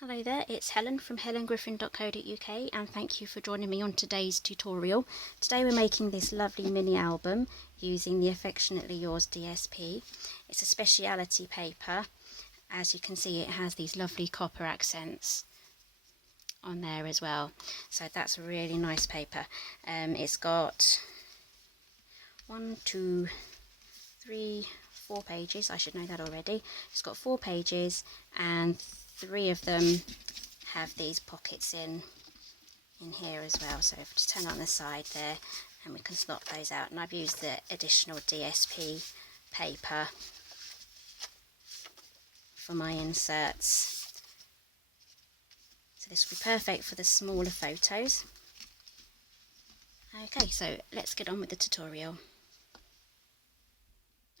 Hello there, it's Helen from helengriffin.co.uk and thank you for joining me on today's tutorial. Today we're making this lovely mini album using the Affectionately Yours DSP. It's a speciality paper. As you can see, it has these lovely copper accents on there as well. So that's a really nice paper. It's got 1, 2, 3, 4 pages. I should know that already. It's got 4 pages and 3 of them have these pockets in here as well. So if I just turn it on the side there and we can slot those out, and I've used the additional DSP paper for my inserts. So this will be perfect for the smaller photos. Okay, so let's get on with the tutorial.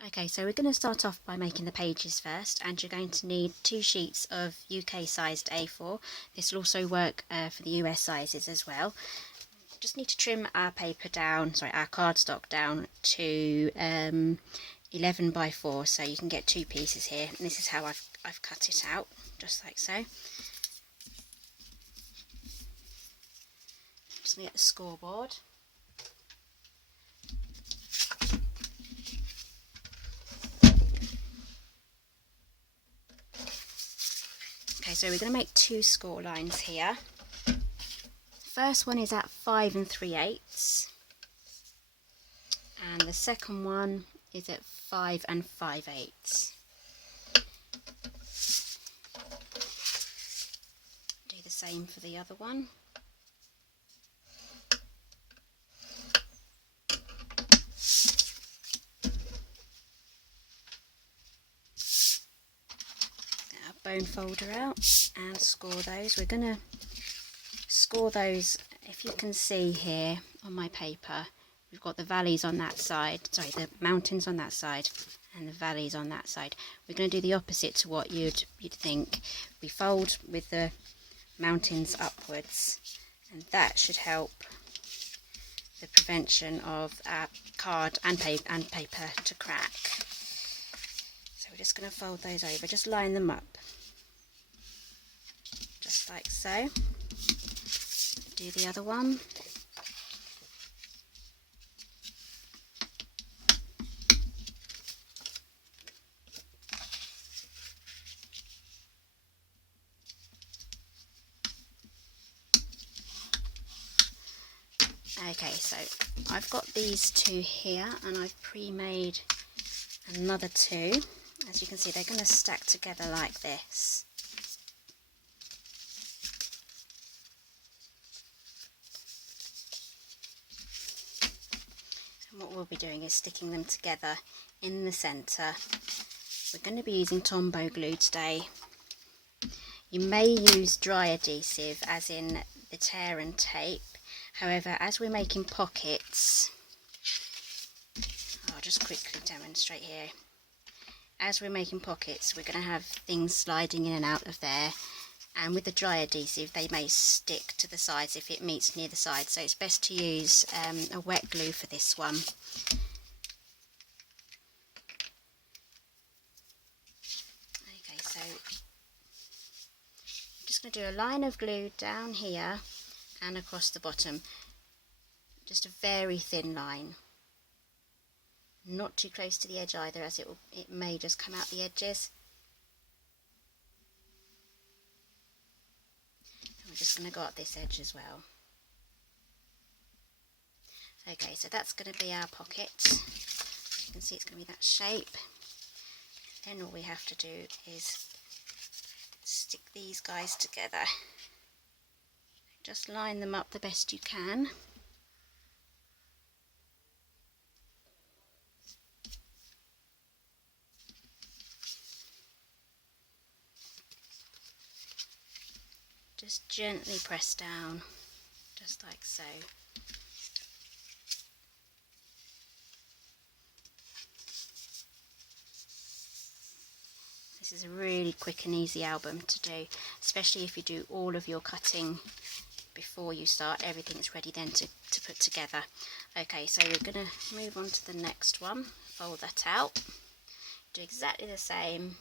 Okay, so we're going to start off by making the pages first, and you're going to need 2 sheets of UK sized A4. This will also work for the US sizes as well. Just need to trim our paper down, our cardstock down to 11 by 4, so you can get 2 pieces here. And this is how I've cut it out, just like so. Just going to get the scoreboard. Okay, so we're going to make 2 score lines here. First one is at 5 3/8, and the second one is at 5 5/8. Do the same for the other one. Get our bone folder out and score those. We're going to score those, if you can see here on my paper, we've got the valleys on that side, the mountains on that side and the valleys on that side. We're going to do the opposite to what you'd think. We fold with the mountains upwards, and that should help the prevention of our card and paper to crack. So we're just going to fold those over, just line them up, just like so. Do the other one. Okay, so I've got these 2 here, and I've pre-made another 2. As you can see, they're going to stack together like this. What we'll be doing is sticking them together in the centre. We're going to be using Tombow glue today. You may use dry adhesive, as in the tear and tape. However, as we're making pockets, I'll just quickly demonstrate here. As we're making pockets, we're going to have things sliding in and out of there. And with the dry adhesive, they may stick to the sides if it meets near the sides. So it's best to use a wet glue for this one. Okay, so I'm just going to do a line of glue down here and across the bottom. Just a very thin line. Not too close to the edge either, as it may just come out the edges. I'm just going to go up this edge as well. Okay, so that's going to be our pocket. You can see it's going to be that shape. Then all we have to do is stick these guys together. Just line them up the best you can. Just gently press down, just like so. This is a really quick and easy album to do, especially if you do all of your cutting before you start. Everything's ready then to put together. Okay, so we're going to move on to the next one. Fold that out. Do exactly the same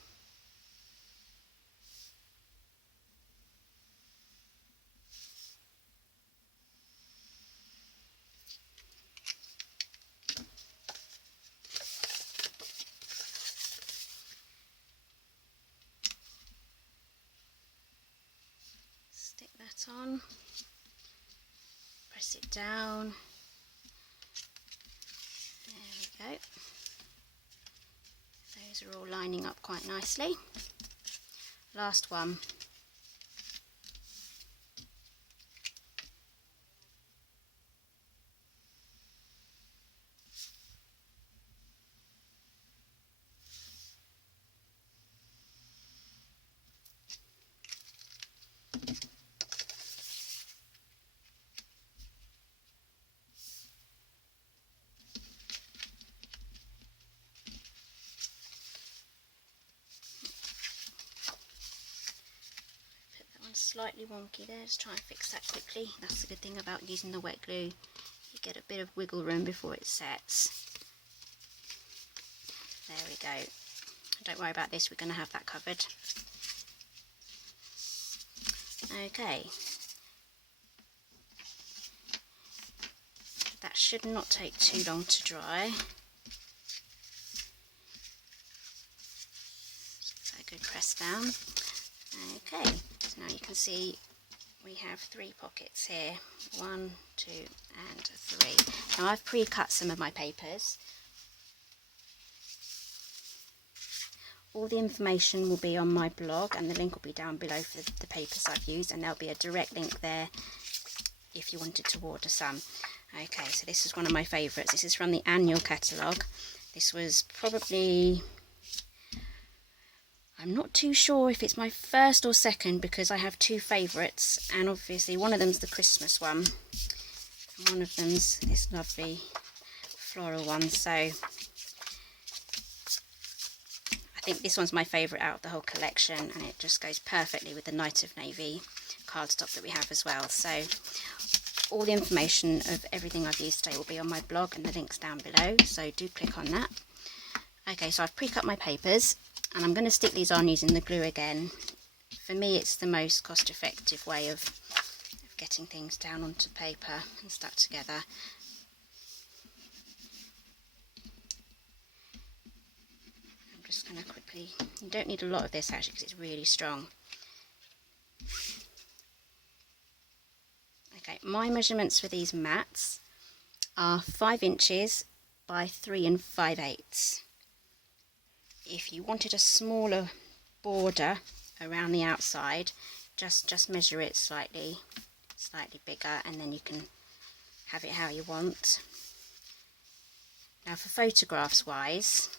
that on, press it down, there we go. Those are all lining up quite nicely. Last one. Slightly wonky there, just try and fix that quickly. That's the good thing about using the wet glue, you get a bit of wiggle room before it sets. There we go. Don't worry about this, we're going to have that covered. Okay, that should not take too long to dry. So a good press down. Okay, so now you can see we have 3 pockets here, 1, 2 and 3. Now I've pre-cut some of my papers. All the information will be on my blog and the link will be down below for the papers I've used, and there'll be a direct link there if you wanted to order some. Okay, so this is one of my favourites. This is from the annual catalogue. This was probably, I'm not too sure if it's my first or second because I have 2 favourites, and obviously one of them's the Christmas one and one of them's this lovely floral one, so I think this one's my favourite out of the whole collection, and it just goes perfectly with the Night of Navy cardstock that we have as well. So all the information of everything I've used today will be on my blog and the link's down below, so do click on that. Okay, so I've pre-cut my papers and I'm going to stick these on using the glue again. For me it's the most cost-effective way of getting things down onto paper and stuck together. I'm just going to quickly, you don't need a lot of this actually because it's really strong. Okay, my measurements for these mats are 5 inches by 3 5/8. If you wanted a smaller border around the outside, just measure it slightly bigger, and then you can have it how you want. Now for photographs wise,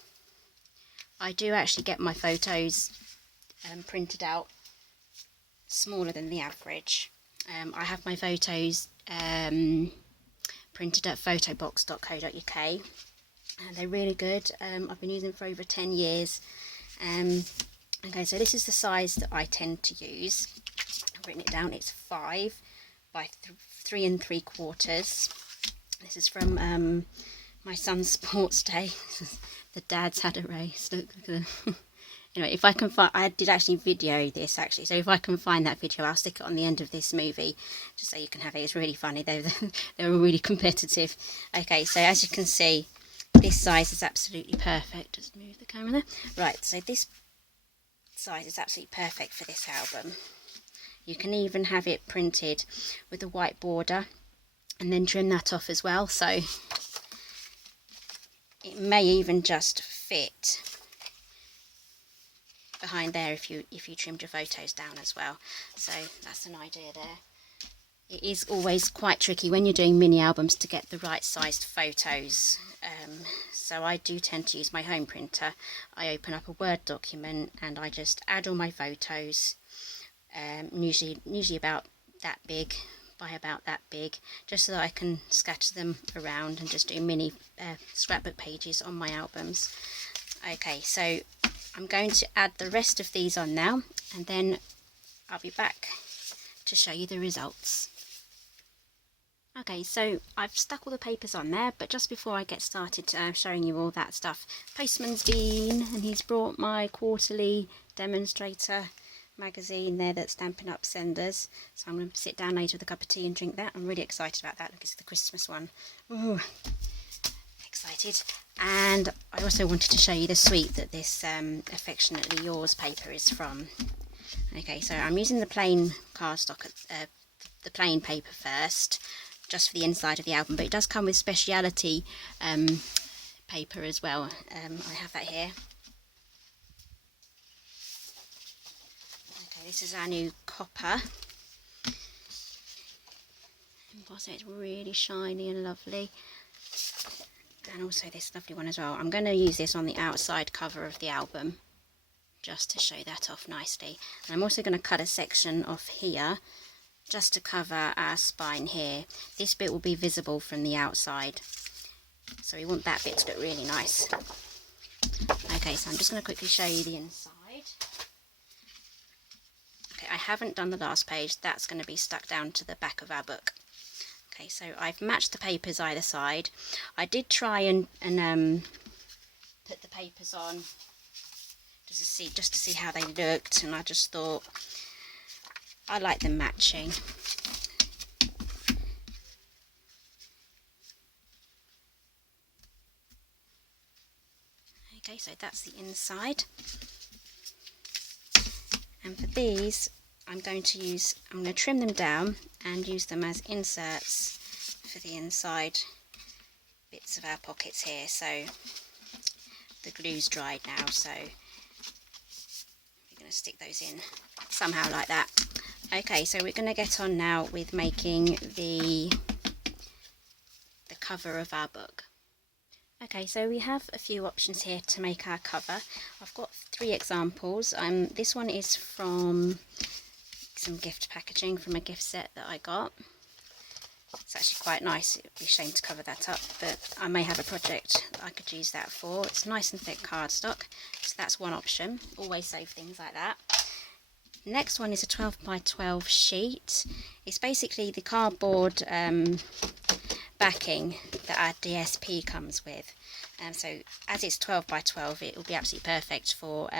I do actually get my photos printed out smaller than the average. I have my photos printed at photobox.co.uk, and they're really good. I've been using them for over 10 years. Okay, so this is the size that I tend to use. I've written it down, it's 5 by 3 3/4. This is from my son's sports day. The dads had a race. Look at them. Anyway, if I can find, I did actually video this actually, so if I can find that video I'll stick it on the end of this movie just so you can have it. It's really funny. They were really competitive. Okay, so as you can see, this size is absolutely perfect. Just move the camera there. Right, so this size is absolutely perfect for this album. You can even have it printed with a white border and then trim that off as well, so it may even just fit behind there if you trimmed your photos down as well. So that's an idea there. It is always quite tricky when you're doing mini albums to get the right sized photos, so I do tend to use my home printer. I open up a Word document and I just add all my photos, usually about that big by about that big, just so that I can scatter them around and just do mini scrapbook pages on my albums. Okay, so I'm going to add the rest of these on now, and then I'll be back to show you the results. Okay, so I've stuck all the papers on there, but just before I get started showing you all that stuff, postman's been, and he's brought my quarterly demonstrator magazine there that Stampin'Up send us. So I'm going to sit down later with a cup of tea and drink that. I'm really excited about that. Look, it's the Christmas one. Ooh, excited. And I also wanted to show you the suite that this Affectionately Yours paper is from. Okay, so I'm using the plain cardstock the plain paper first, just for the inside of the album, but it does come with speciality paper as well. I have that here. Okay, this is our new copper. So it's really shiny and lovely. And also this lovely one as well. I'm going to use this on the outside cover of the album, just to show that off nicely. And I'm also going to cut a section off here, just to cover our spine here. This bit will be visible from the outside, so we want that bit to look really nice. Okay, so I'm just going to quickly show you the inside. Okay, I haven't done the last page. That's going to be stuck down to the back of our book. Okay, so I've matched the papers either side. I did try and put the papers on just to see how they looked, and I just thought I like them matching. Okay, so that's the inside. And for these, I'm going to trim them down and use them as inserts for the inside bits of our pockets here. So the glue's dried now, so we're going to stick those in somehow like that. Okay, so we're going to get on now with making the cover of our book. Okay, so we have a few options here to make our cover. I've got 3 examples. This one is from some gift packaging from a gift set that I got. It's actually quite nice. It would be a shame to cover that up, but I may have a project that I could use that for. It's nice and thick cardstock, so that's one option. Always save things like that. Next one is a 12 by 12 sheet. It's basically the cardboard backing that our DSP comes with. So as it's 12 by 12, it will be absolutely perfect for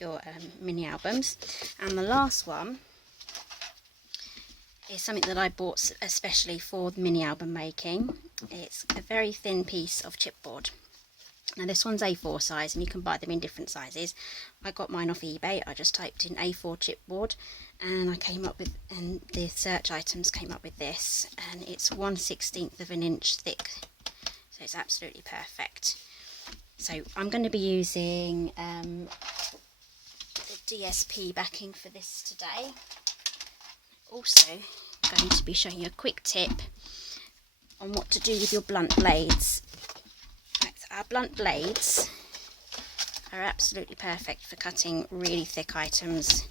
your mini albums. And the last one is something that I bought especially for the mini album making. It's a very thin piece of chipboard. Now this one's A4 size, and you can buy them in different sizes. I got mine off eBay. I just typed in A4 chipboard, and I came up with, and the search items came up with this, and it's 1/16 of an inch thick, so it's absolutely perfect. So I'm going to be using the DSP backing for this today. Also going to be showing you a quick tip on what to do with your blunt blades. Our blunt blades are absolutely perfect for cutting really thick items,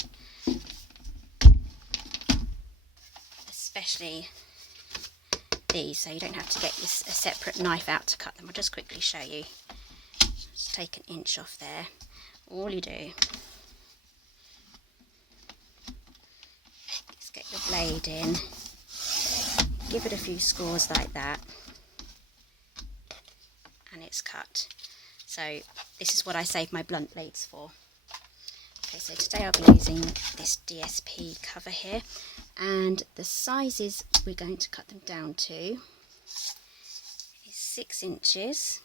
especially these, so you don't have to get a separate knife out to cut them. I'll just quickly show you. Just take an inch off there. All you do is get your blade in, give it a few scores like that, and it's cut. So this is what I save my blunt blades for. Okay, so today I'll be using this DSP cover here, and the sizes we're going to cut them down to is 6 inches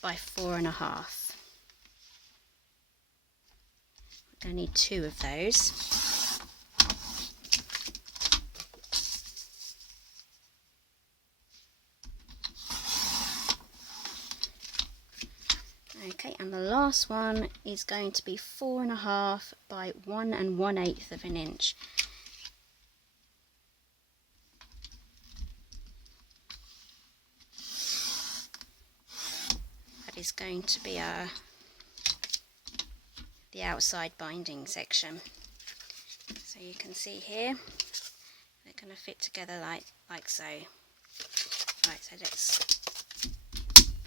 by 4.5. We're going to need 2 of those. Okay, and the last one is going to be 4.5 by 1 1/8 of an inch. That is going to be the outside binding section. So you can see here, they're going to fit together like so. Right, so let's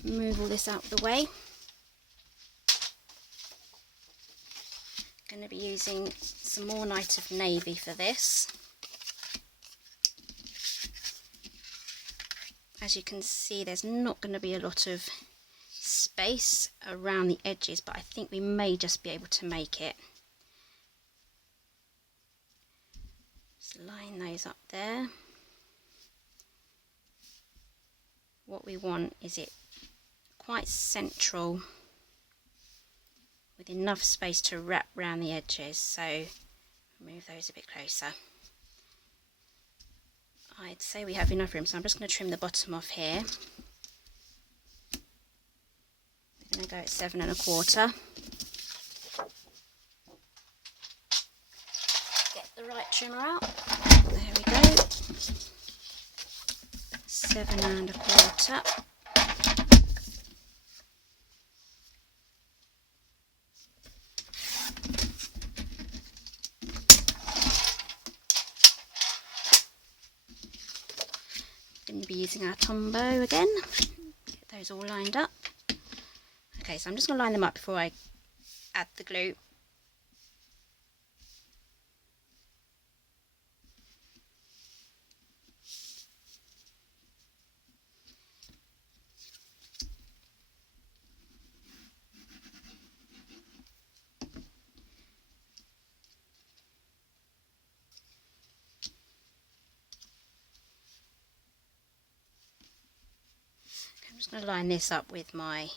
move all this out of the way. Going to be using some more Night of Navy for this. As you can see, there's not going to be a lot of space around the edges, but I think we may just be able to make it. Just line those up there. What we want is it quite central with enough space to wrap around the edges, so move those a bit closer. I'd say we have enough room, so I'm just going to trim the bottom off here. I'm going to go at 7 1/4. Get the right trimmer out. There we go. 7 1/4. Going to be using our Tombow again. Get those all lined up. Okay, so I'm just going to line them up before I add the glue. I'm just going to line this up with my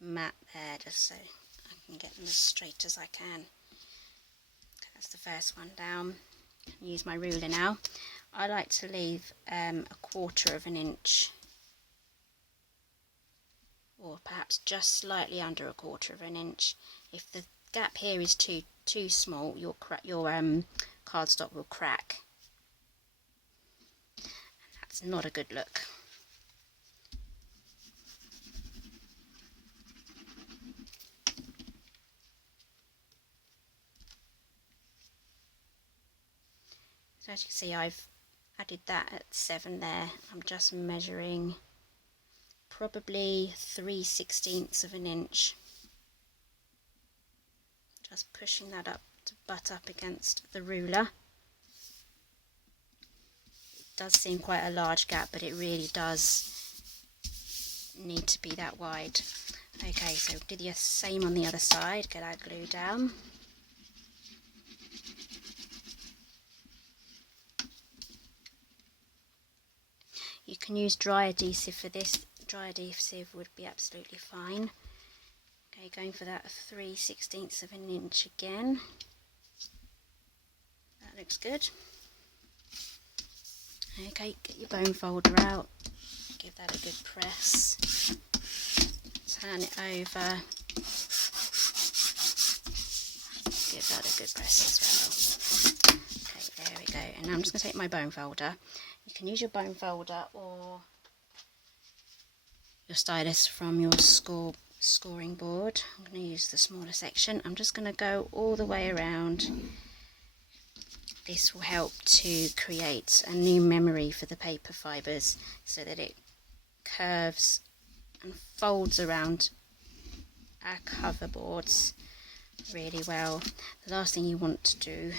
mat there, just so I can get them as straight as I can. Okay, that's the first one down. Use my ruler now. I like to leave a 1/4 of an inch, or perhaps just slightly under a 1/4 of an inch. If the gap here is too small, your cardstock will crack. And that's not a good look. So as you can see, I've added that at 7 there. I'm just measuring probably 3/16 of an inch. Just pushing that up to butt up against the ruler. It does seem quite a large gap, but it really does need to be that wide. Okay, so do the same on the other side. Get our glue down. You can use dry adhesive for this. Dry adhesive would be absolutely fine. Okay, going for that 3/16 of an inch again. That looks good. Okay, get your bone folder out. Give that a good press. Turn it over. Give that a good press as well. Okay, there we go. And now I'm just going to take my bone folder. You can use your bone folder or your stylus from your scoring board. I'm going to use the smaller section. I'm just going to go all the way around. This will help to create a new memory for the paper fibres so that it curves and folds around our cover boards really well. The last thing you want to do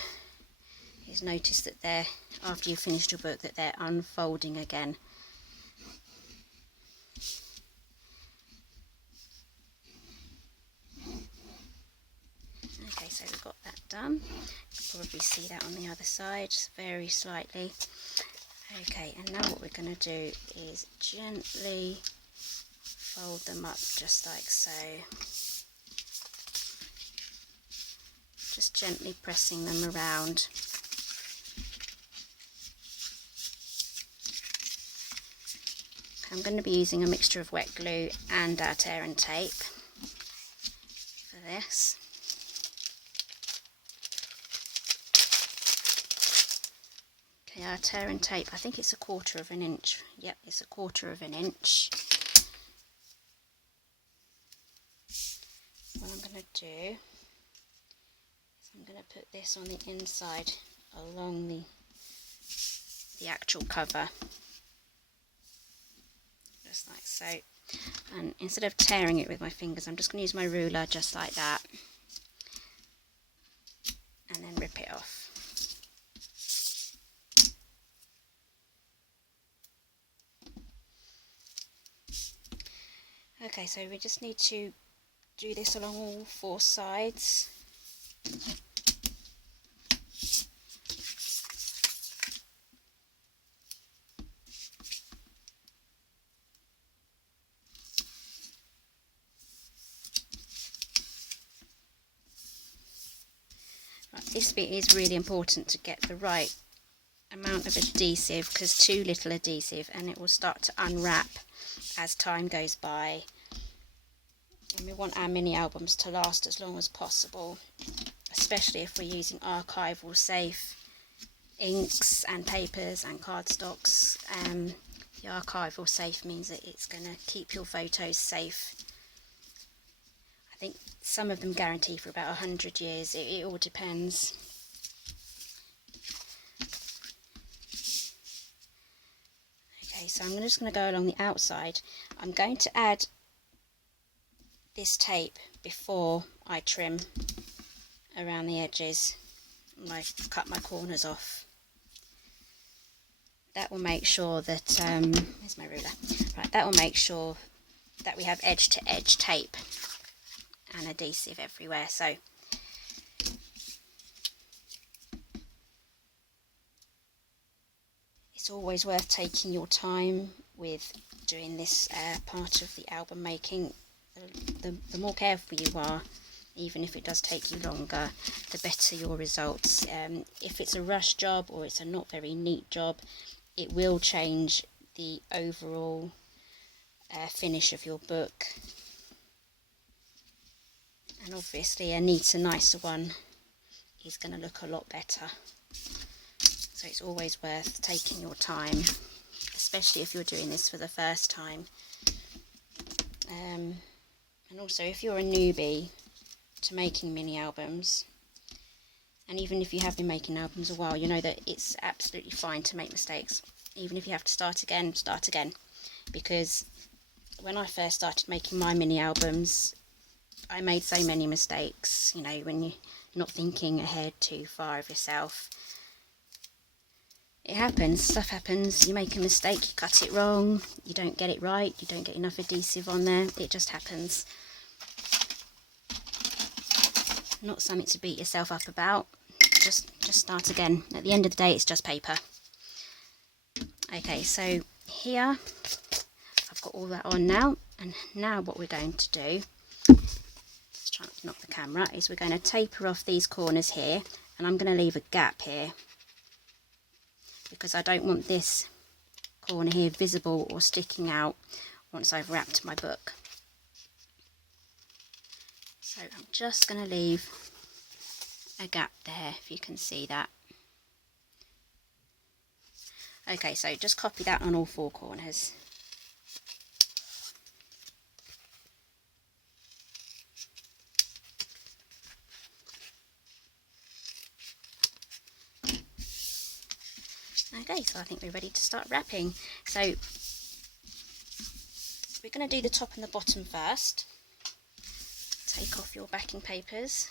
is notice that they're, after you've finished your book, that they're unfolding again. Okay, so we've got that done. You can probably see that on the other side, very slightly. Okay, and now what we're going to do is gently fold them up just like so. Just gently pressing them around. I'm going to be using a mixture of wet glue and our tear and tape for this. Okay, our tear and tape, I think it's a 1/4 of an inch. Yep, it's a 1/4 of an inch. What I'm going to do is I'm going to put this on the inside along the actual cover. Just like so, and instead of tearing it with my fingers, I'm just going to use my ruler just like that and then rip it off. Okay, so we just need to do this along all 4 sides. This bit is really important to get the right amount of adhesive, because too little adhesive and it will start to unwrap as time goes by. And we want our mini albums to last as long as possible, especially if we're using archival safe inks and papers and cardstocks. The archival safe means that it's going to keep your photos safe. I think some of them guarantee for about 100 years, it all depends. Okay, so I'm just going to go along the outside. I'm going to add this tape before I trim around the edges and I cut my corners off. That will make sure that, where's my ruler? Right, that will make sure that we have edge to edge tape and adhesive everywhere. So it's always worth taking your time with doing this part of the album making. The more careful you are, even if it does take you longer, the better your results. If it's a rush job or it's a not very neat job, it will change the overall finish of your book. And obviously a neater, nicer one is going to look a lot better. So it's always worth taking your time, especially if you're doing this for the first time. And also if you're a newbie to making mini albums, and even if you have been making albums a while, you know that it's absolutely fine to make mistakes. Even if you have to start again, because when I first started making my mini albums, I made so many mistakes, you know, when you're not thinking ahead too far of yourself. It happens, stuff happens, you make a mistake, you cut it wrong, you don't get it right, you don't get enough adhesive on there, it just happens. Not something to beat yourself up about, just start again. At the end of the day, it's just paper. Okay, so here I've got all that on now, and now what we're going to do, let's try not to knock the camera, is we're going to taper off these corners here, and I'm going to leave a gap here because I don't want this corner here visible or sticking out once I've wrapped my book. So I'm just going to leave a gap there, if you can see that. Okay, so just copy that on all four corners. Okay, so I think we're ready to start wrapping. So we're going to do the top and the bottom first. Take off your backing papers.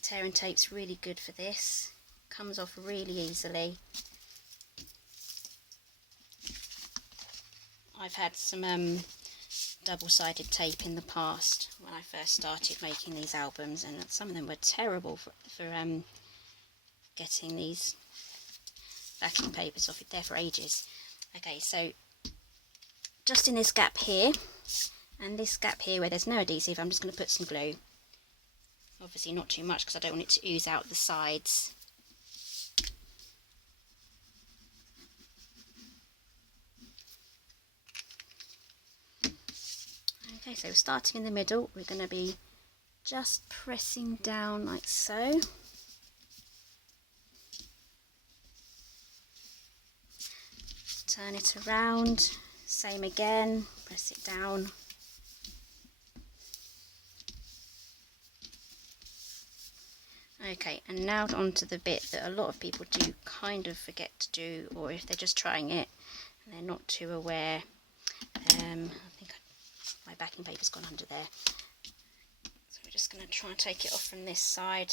Tear and tape's really good for this. Comes off really easily. I've had some double-sided tape in the past when I first started making these albums, and some of them were terrible for getting these backing papers off. It there for ages. Okay, so just in this gap here and this gap here where there's no adhesive, I'm just going to put some glue. Obviously not too much because I don't want it to ooze out the sides. Okay, so starting in the middle, we're going to be just pressing down like so. Turn it around, same again, press it down. Okay, and now onto the bit that a lot of people do kind of forget to do, or if they're just trying it and they're not too aware. I think my backing paper's gone under there. So we're just going to try and take it off from this side.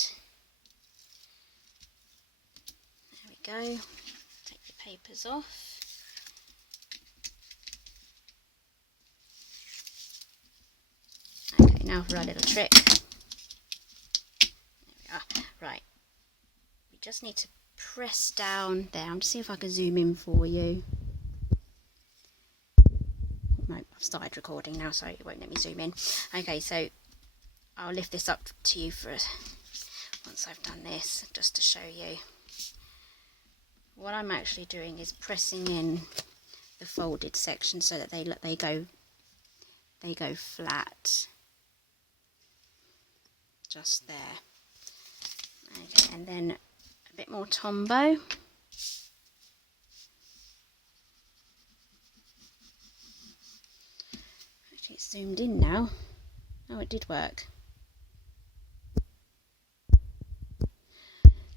There we go. Take the papers off. Okay, now for our little trick. There we are. Right. We just need to press down there. I'm just see if I can zoom in for you. No, I've started recording now, so it won't let me zoom in. Okay, so I'll lift this up to you once I've done this, just to show you, what I'm actually doing is pressing in the folded section so that they go flat, just there. Okay, and then a bit more Tombow. Actually, it's zoomed in now. Oh, it did work.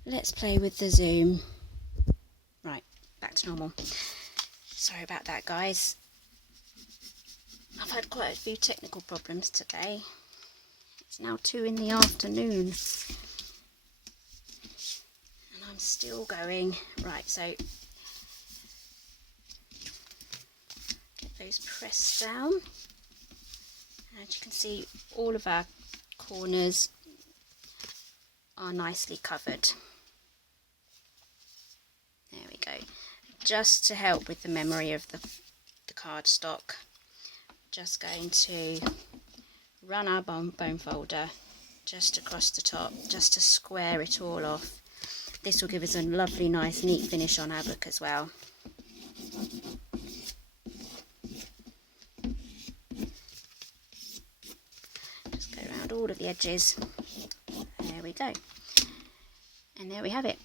Let's play with the zoom. Right, back to normal. Sorry about that, guys. I've had quite a few technical problems today. It's now 2 in the afternoon. And I'm still going. Right, so get those pressed down. As you can see, all of our corners are nicely covered. There we go. Just to help with the memory of the cardstock, just going to run our bone folder just across the top, just to square it all off. This will give us a lovely, nice, neat finish on our book as well. Just go around all of the edges. There we go. And there we have it.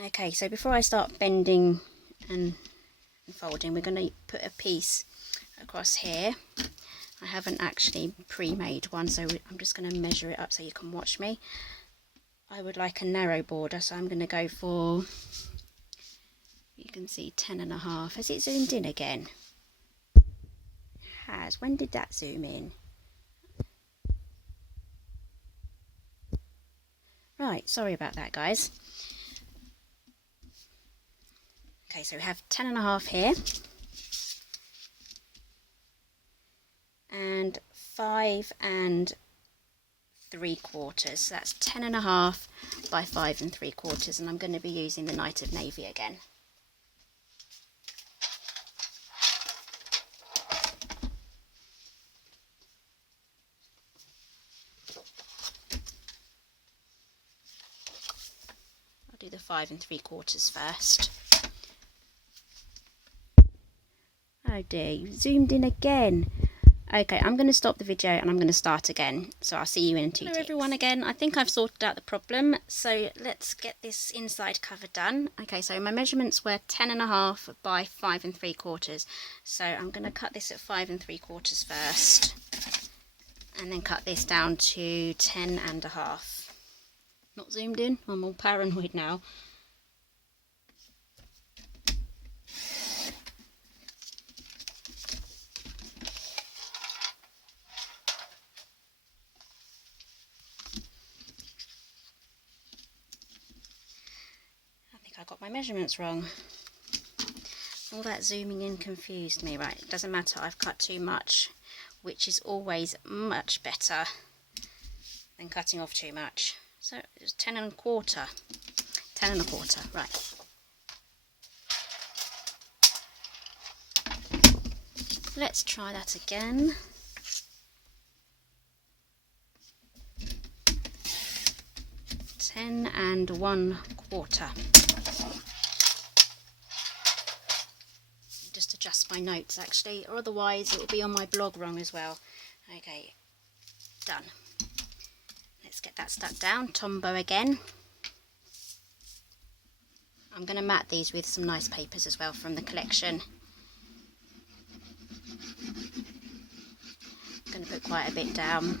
Okay, so before I start bending and folding, we're going to put a piece across here. I haven't actually pre-made one, so I'm just going to measure it up so you can watch me. I would like a narrow border, so I'm going to go for, you can see, 10.5. Has it zoomed in again? It has. When did that zoom in? Right, sorry about that, guys. Okay, so we have 10.5 here, and 5 3/4. So that's 10.5 by 5 3/4, and I'm going to be using the Night of Navy again. I'll do the 5 3/4 first. Oh dear, you zoomed in again. Okay, I'm going to stop the video and I'm going to start again. So I'll see you in 2 ticks. Hello everyone again. I think I've sorted out the problem. So let's get this inside cover done. Okay, so my measurements were 10.5 by 5 3/4. So I'm going to cut this at 5 3/4 first. And then cut this down to 10.5. Not zoomed in. I'm all paranoid now. I got my measurements wrong. All that zooming in confused me. Right, it doesn't matter, I've cut too much, which is always much better than cutting off too much. So it's 10.25. 10.25, right. Let's try that again. Ten and 1/4. Just adjust my notes actually, or otherwise it will be on my blog wrong as well. Okay, done. Let's get that stuck down. Tombow again. I'm going to mat these with some nice papers as well from the collection. I'm going to put quite a bit down.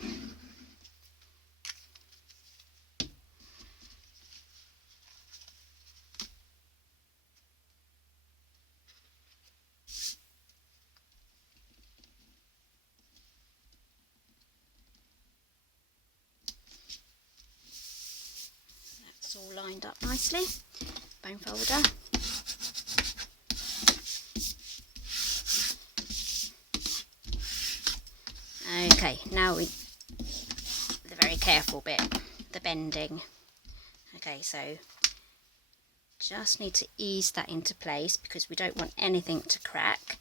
All lined up nicely. Bone folder. Okay, now the very careful bit, the bending. Okay, so just need to ease that into place because we don't want anything to crack,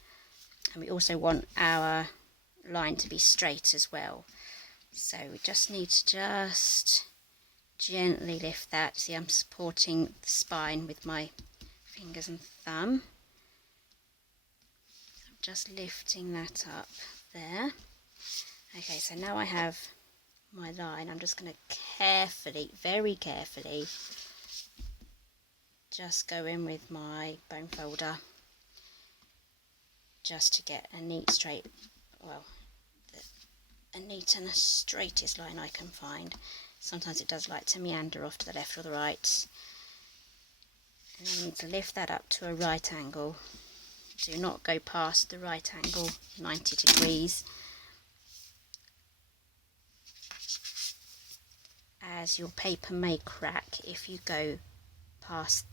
and we also want our line to be straight as well. So we just need to just gently lift that. See, I'm supporting the spine with my fingers and thumb. I'm just lifting that up there. Okay, so now I have my line. I'm just going to carefully, very carefully, just go in with my bone folder just to get a neat straight, well, a neat and the straightest line I can find. Sometimes it does like to meander off to the left or the right. And I need to lift that up to a right angle. Do not go past the right angle, 90 degrees, as your paper may crack if you go past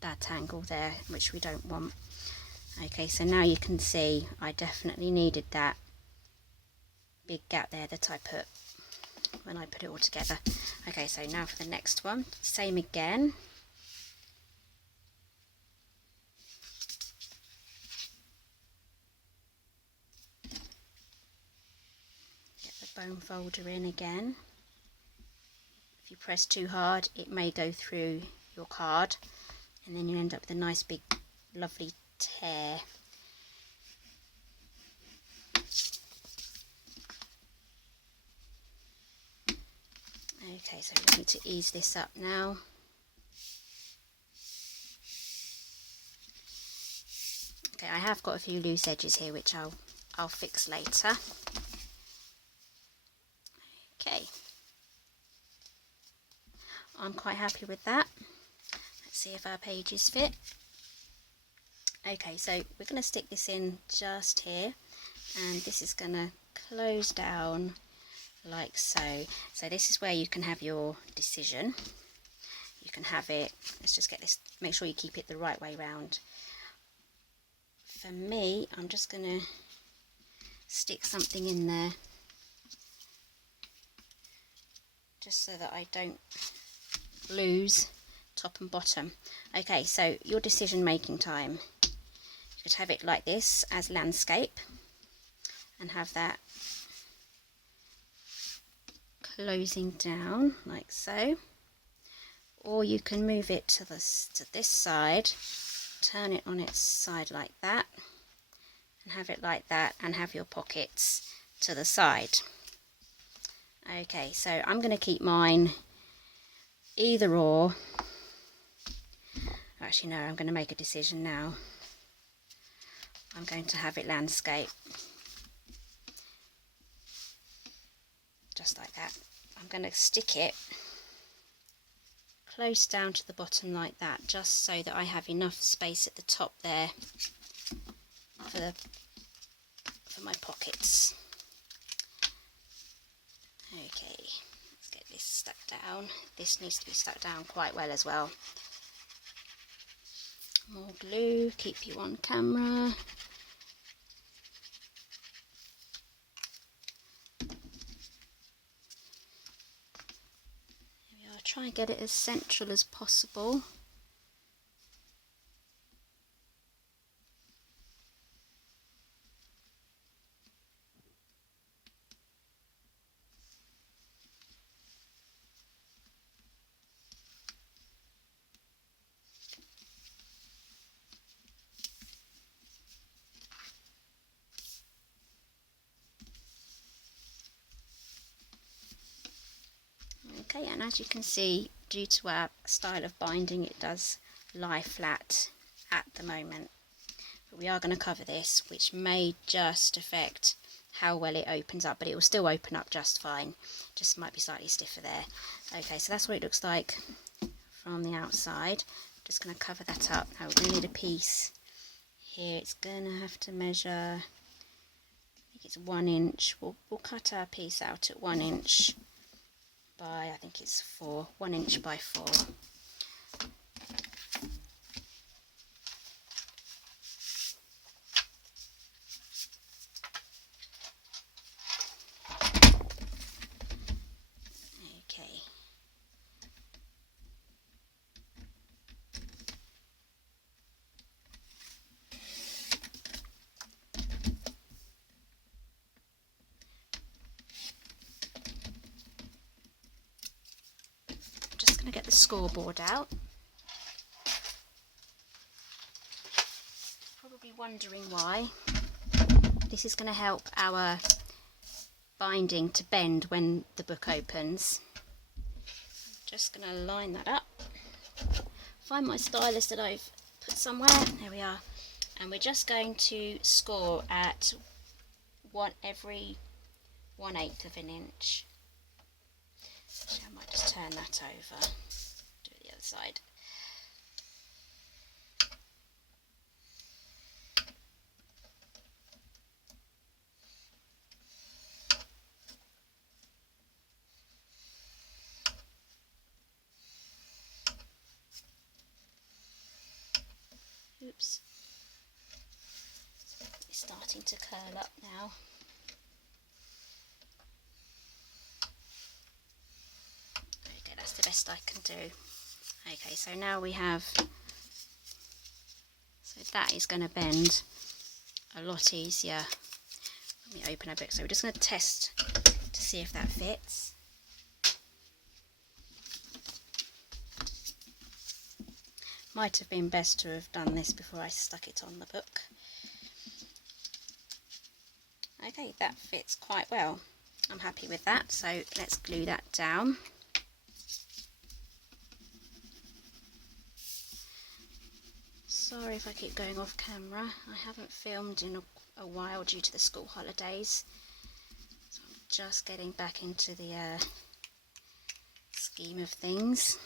that angle there, which we don't want. Okay, so now you can see I definitely needed that big gap there that I put when I put it all together. Okay, so now for the next one, same again. Get the bone folder in again. If you press too hard, it may go through your card, and then you end up with a nice big lovely tear. Okay, so we need to ease this up now. Okay, I have got a few loose edges here which I'll fix later. Okay, I'm quite happy with that. Let's see if our pages fit. Okay, so we're going to stick this in just here, and this is going to close down like so. So this is where you can have your decision. You can have it, let's just get this, make sure you keep it the right way round. For me, I'm just going to stick something in there just so that I don't lose top and bottom. Okay, so your decision making time. You could have it like this as landscape and have that closing down like so, or you can move it to this side, turn it on its side like that, and have it like that, and have your pockets to the side. Okay, so I'm going to keep mine either or. Actually no, I'm going to make a decision now. I'm going to have it landscape, just like that. I'm going to stick it close down to the bottom like that, just so that I have enough space at the top there for my pockets. Okay, let's get this stuck down. This needs to be stuck down quite well as well. More glue, keep you on camera. Try and get it as central as possible. Okay, and as you can see, due to our style of binding, it does lie flat at the moment. But we are going to cover this, which may just affect how well it opens up, but it will still open up just fine. Just might be slightly stiffer there. Okay, so that's what it looks like from the outside. Just going to cover that up. Now we're going to need a piece here. It's going to have to measure, I think it's 1 inch. We'll cut our piece out at 1 inch by, I think it's 1 inch by 4. Okay. the scoreboard out. Probably wondering why. This is going to help our binding to bend when the book opens. Just going to line that up. Find my stylus that I've put somewhere. There we are. And we're just going to score at every 1/8 of an inch. So I might just turn that over. Do it the other side. Oops. It's starting to curl up now. Okay, that's the best I can do. Okay, so now we have, so that is going to bend a lot easier. Let me open a bit. So we're just going to test to see if that fits. Might have been best to have done this before I stuck it on the book. Okay, that fits quite well. I'm happy with that, so let's glue that down. Sorry if I keep going off camera. I haven't filmed in a while due to the school holidays. So I'm just getting back into the scheme of things.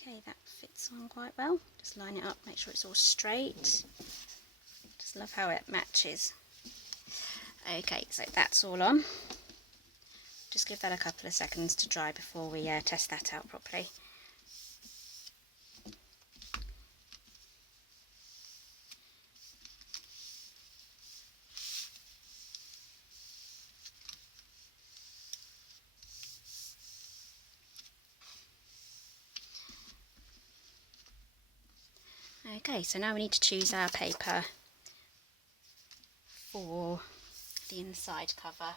Okay, that fits on quite well. Just line it up, make sure it's all straight. Just love how it matches. Okay, so that's all on. Just give that a couple of seconds to dry before we test that out properly. Okay, so now we need to choose our paper for the inside cover.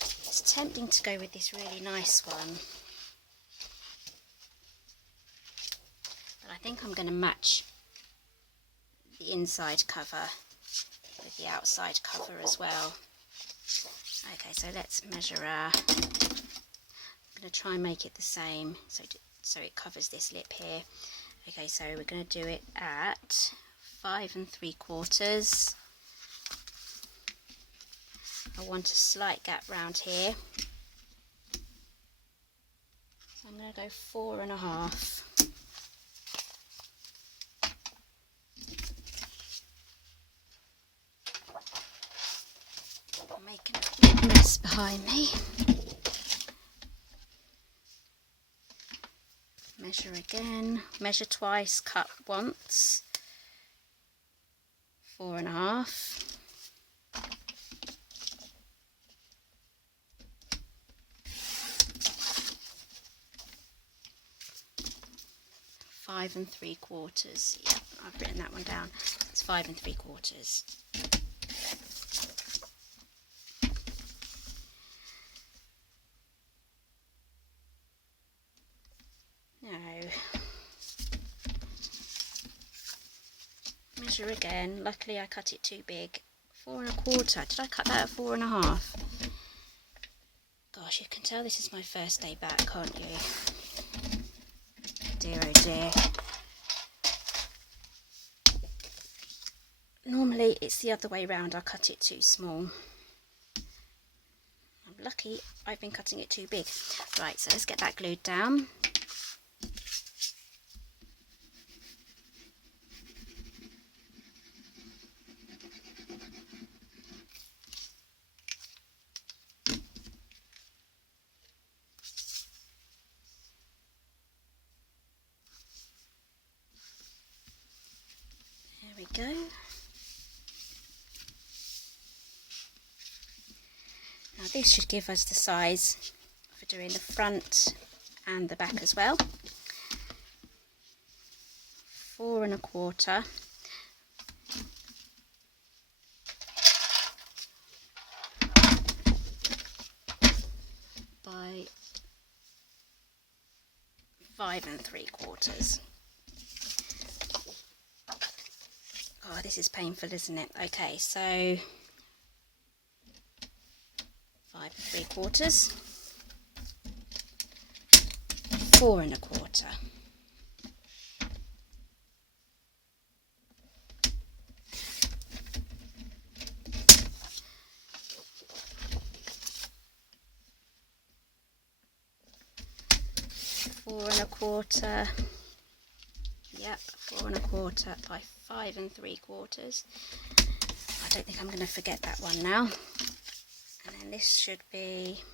It's tempting to go with this really nice one, but I think I'm going to match the inside cover with the outside cover as well. Okay, so let's measure our, I'm going to try and make it the same so it covers this lip here. Okay, so we're going to do it at 5 3/4. I want a slight gap round here, so I'm going to go 4 1/2. I'm making a big mess behind me. Measure again, measure twice, cut once. 4 1/2. 5 3/4. Yeah, I've written that one down. It's 5 3/4. Now, measure again. Luckily I cut it too big. 4 1/4. Did I cut that at 4 1/2? Gosh, you can tell this is my first day back, can't you? Dear oh dear. Normally it's the other way round, I cut it too small. I'm lucky I've been cutting it too big. Right, so let's get that glued down. There we go. Now this should give us the size for doing the front and the back as well. 4 1/4 by 5 3/4. Oh, this is painful, isn't it? Okay, so 5 3/4, 4 1/4. Four and a quarter. Yep, 4 1/4 by 5 3/4. I don't think I'm going to forget that one now. And then this should be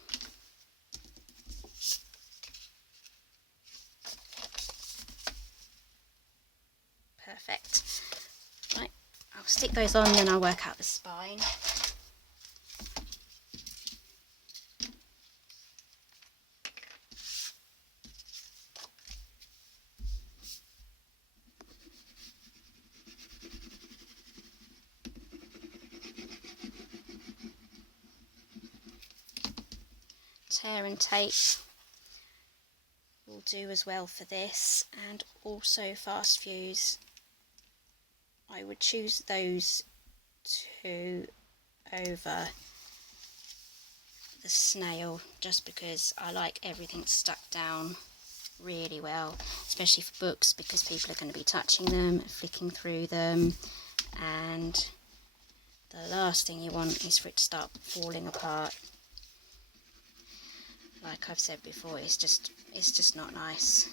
perfect. Right, I'll stick those on and then I'll work out the spine. Tear and tape will do as well for this, and also fast fuse. I would choose those two over the snail just because I like everything stuck down really well, especially for books, because people are going to be touching them, flicking through them, and the last thing you want is for it to start falling apart. Like I've said before, it's just not nice,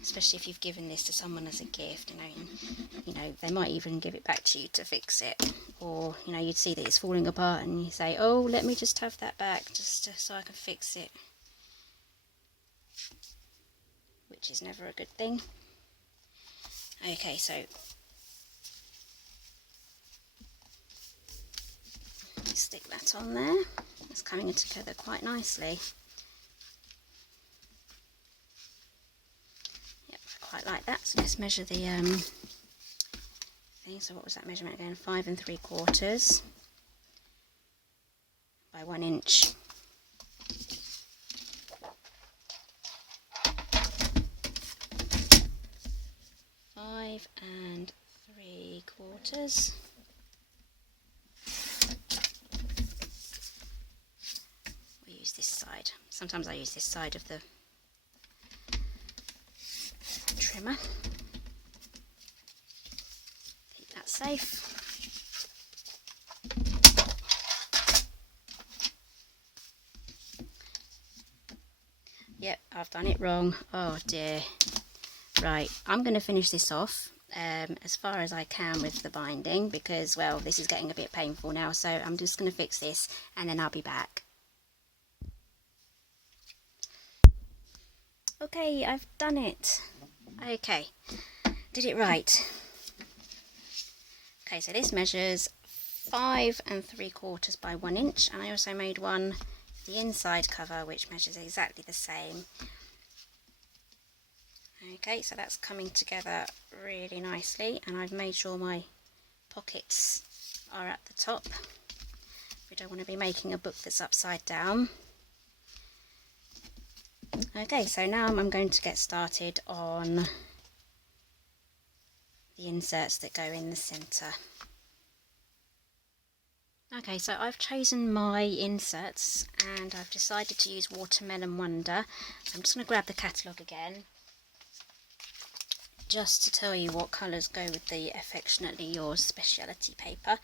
especially if you've given this to someone as a gift. You know, they might even give it back to you to fix it, or you know, you'd see that it's falling apart and you say, "Oh, let me just have that back, just so I can fix it," which is never a good thing. Okay, so stick that on there. It's coming together quite nicely. Yep, I quite like that. So let's measure the thing. So what was that measurement again? 5 3/4 by 1 inch. Five and 3/4. This side. Sometimes I use this side of the trimmer. Keep that safe. Yep, I've done it wrong. Oh dear. Right, I'm going to finish this off as far as I can with the binding because, well, this is getting a bit painful now, so I'm just going to fix this and then I'll be back. Okay, I've done it. Okay, did it right. Okay, so this measures 5 3/4 by 1 inch, and I also made one, the inside cover, which measures exactly the same. Okay, so that's coming together really nicely, and I've made sure my pockets are at the top. We don't want to be making a book that's upside down. Okay, so now I'm going to get started on the inserts that go in the centre. Okay, so I've chosen my inserts and I've decided to use Watermelon Wonder. I'm just going to grab the catalogue again just to tell you what colours go with the Affectionately Yours speciality paper.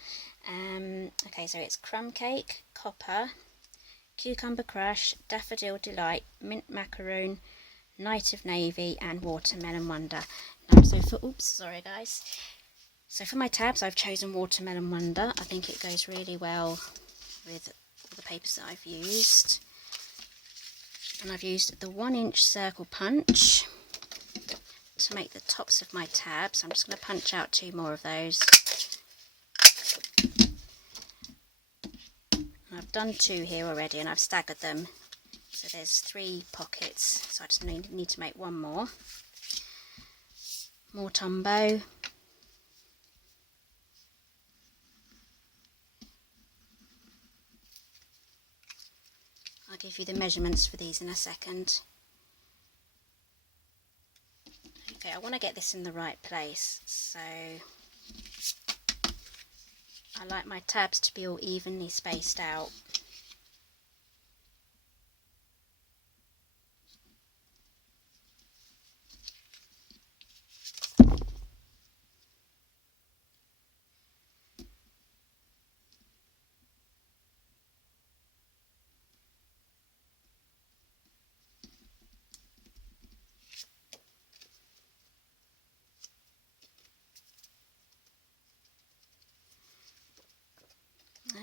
Okay, so it's Crumb Cake, Copper, Cucumber Crush, Daffodil Delight, Mint Macaroon, Night of Navy and Watermelon Wonder. Now, so for my tabs I've chosen Watermelon Wonder. I think it goes really well with all the papers that I've used. And I've used the 1 inch circle punch to make the tops of my tabs. I'm just going to punch out 2 more of those. I've I've done 2 here already and I've staggered them. So there's 3 pockets, so I just need to make 1 more. More Tombow. I'll give you the measurements for these in a second. Okay, I want to get this in the right place, so I like my tabs to be all evenly spaced out.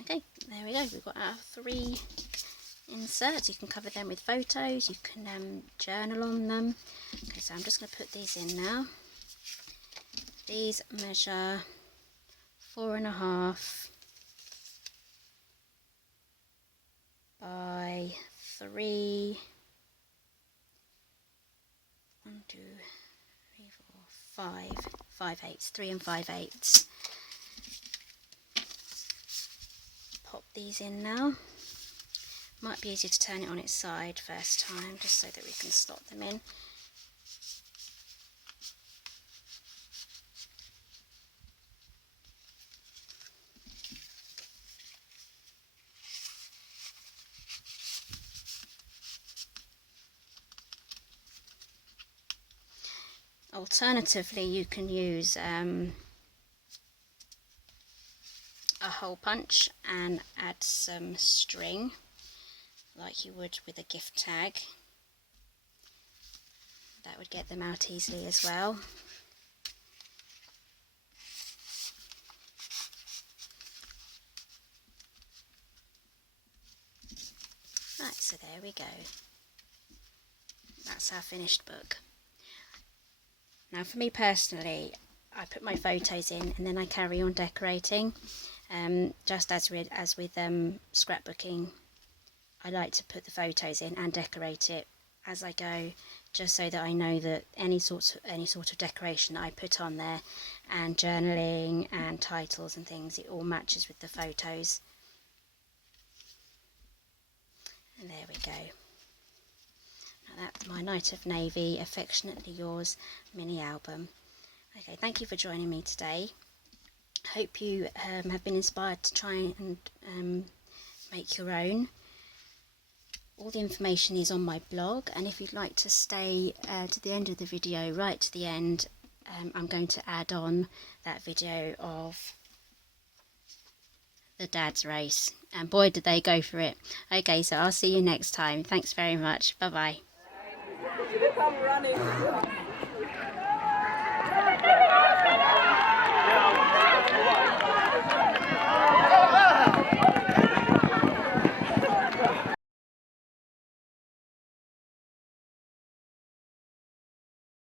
Okay, there we go. We've got our 3 inserts. You can cover them with photos. You can journal on them. Okay, so I'm just going to put these in now. These measure 4.5 by 3. 1, 2, 3, 4, 5 eighths. 3 and 5/8. Pop these in now. Might be easier to turn it on its side first time, just so that we can slot them in. Alternatively, you can use a hole punch and add some string like you would with a gift tag. That would get them out easily as well. Right, so there we go. That's our finished book. Now for me personally, I put my photos in and then I carry on decorating. Just as with scrapbooking, I like to put the photos in and decorate it as I go, just so that I know that any sort of decoration that I put on there, and journaling and titles and things, it all matches with the photos. And there we go. Now that's my Night of Navy Affectionately Yours mini album. Okay, thank you for joining me today. Hope you have been inspired to try and make your own. All the information is on my blog, and if you'd like to stay to the end of the video, right to the end, I'm going to add on that video of the dad's race, and boy did they go for it. Okay, so I'll see you next time. Thanks very much. Bye bye.